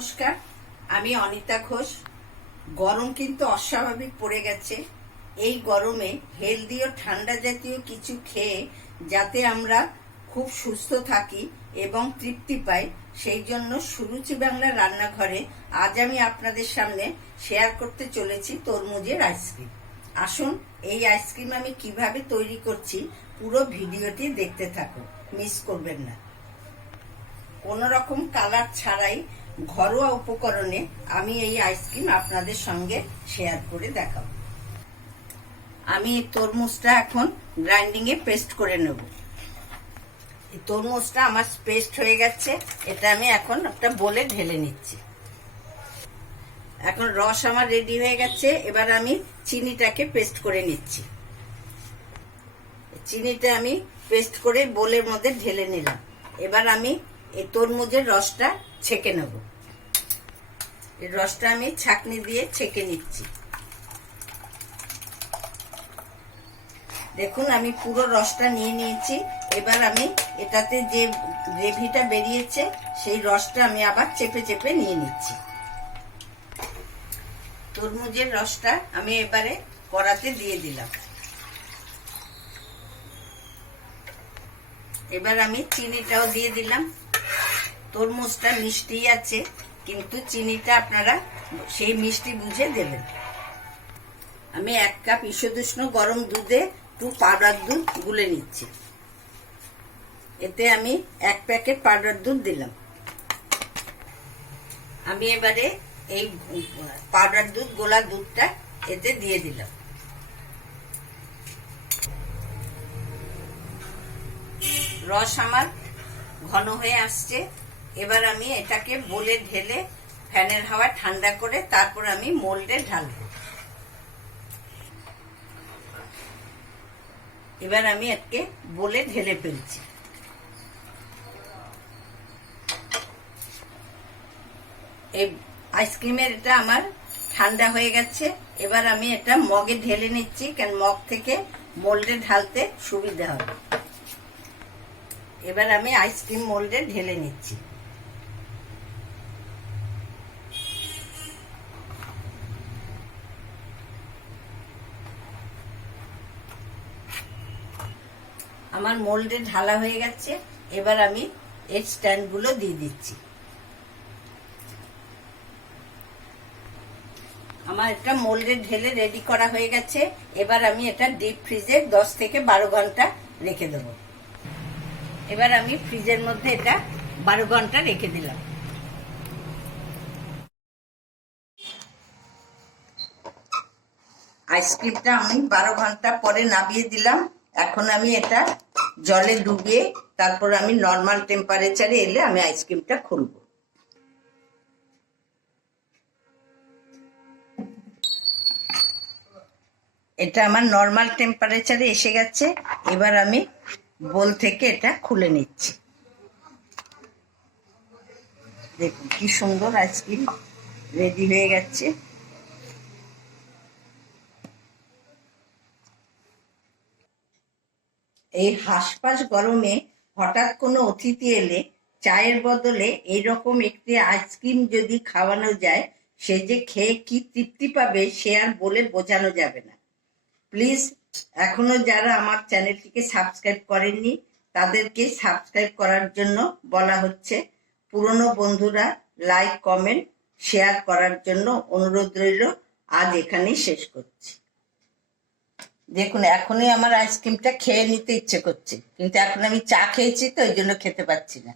নমস্কার, আমি অনিতা ঘোষ। গরম কিন্তু অস্বাভাবিক পড়ে গেছে। এই গরমে হেলদি ও ঠান্ডা জাতীয় কিছু খেয়ে যাতে আমরা খুব সুস্থ থাকি এবং তৃপ্তি পাই, সেই জন্য সুরুচি বাংলা রান্নাঘরে আজ আমি আপনাদের সামনে শেয়ার করতে চলেছি তরমুজের আইসক্রিম আসুন, এই আইসক্রিম আমি কীভাবে তৈরি করছি পুরো ভিডিওটি দেখতে থাকুন। মিস করবেন না। কোনো রকম কালার ছাড়াই ঘরোয়া উপকরণে আমি এই আইসক্রিম আপনাদের সঙ্গে শেয়ার করে দেখাবো। আমি তরমুজটা এখন গ্রাইন্ডিং এ পেস্ট করে নেব। তরমুজটা আমার পেস্ট হয়ে গেছে, এটা আমি এখন একটা বলে ঢেলে নিচ্ছি। এখন রস আমার রেডি হয়ে গেছে, এবার আমি চিনিটাকে পেস্ট করে নিচ্ছি। চিনিটা আমি পেস্ট করে বোলের মধ্যে ঢেলে নিলাম। এবার আমি এই তরমুজের রসটা ছেঁকে নেব। এই রসটা আমি ছাকনি দিয়ে ছেঁকে নিচ্ছি। দেখুন, আমি পুরো রসটা নিয়ে নিয়েছি। এবার আমি এটাতে যে গ্রেভিটা বেরিয়েছে, সেই রসটা আমি আবার চেপে চেপে নিয়ে নিচ্ছি। তরমুজের রসটা আমি এবারে কড়াতে দিয়ে দিলাম। এবার আমি চিনিটাও দিয়ে দিলাম। তরমুজটা মিষ্টি আছে, কিন্তু চিনিটা আপনারা সেই মিষ্টি বুঝে দেবেন। আমি এক কাপ ঈষদুষ্ণ গরম দুধে একটু পাউডার দুধ গুলে নিচ্ছি। এতে আমি এক প্যাকেট পাউডার দুধ দিলাম। আমি এবারে এই পাউডার দুধ, গোলা দুধটা এতে দিয়ে দিলাম। রস আমার ঘন হয়ে আসছে। এবার আমি এটাকে বলে ঢেলে ফ্যানের হাওয়া ঠান্ডা করে তারপর আমি মোল্ডে ঢালবো। এবার আমি একে বলে ঢেলে ফেলছি। এই আইসক্রিমের এটা আমার ঠান্ডা হয়ে গেছে। এবার আমি এটা মগে ঢেলে নিচ্ছি, কেন মগ থেকে মোল্ডে ঢালতে সুবিধা হবে। এবার আমি আইসক্রিম মোল্ডে ঢেলে নিচ্ছি। আমার মোল্ডে ঢালা হয়ে গেছে, এবার আমি এর স্ট্যান্ডগুলো দিয়ে দিচ্ছি। আমার এটা মোল্ডে ঢেলে রেডি করা হয়ে গেছে, এবার আমি এটা ডিপ ফ্রিজে দশ থেকে বারো ঘণ্টা রেখে দেব। এবার আমি ফ্রিজের মধ্যে এটা বারো ঘণ্টা রেখে দিলাম। আইসক্রিমটা আমি বারো ঘণ্টা পরে নামিয়ে দিলাম। এখন আমি এটা জলে ডুবিয়ে তারপর আমি নর্মাল টেম্পারেচারে এলে আমি আইসক্রিমটা খুলবো। এটা আমার নর্মাল টেম্পারেচারে এসে গেছে, এবার আমি বোল থেকে এটা খুলে নিচ্ছি। দেখুন কি সুন্দর আইসক্রিম রেডি হয়ে গেছে। এই হাসপাস গরমে হঠাৎ কোনো অতিথি এলে চায়ের বদলে এইরকম একটি আইসক্রিম যদি খাওয়ানো যায়, সে যে খেয়ে কি তৃপ্তি পাবে সে আর বলে বোঝানো যাবে না। প্লিজ, এখনও যারা আমার চ্যানেলটিকে সাবস্ক্রাইব করেননি, তাদেরকে সাবস্ক্রাইব করার জন্য বলা হচ্ছে, পুরনো বন্ধুরা লাইক, কমেন্ট, শেয়ার করার জন্য অনুরোধ রইল। আজ এখানেই শেষ করছি। দেখুন, এখনই আমার আইসক্রিমটা খেয়ে নিতে ইচ্ছে করছে। কিন্তু এখন আমি চা খেয়েছি তো, ওই জন্য খেতে পাচ্ছি না।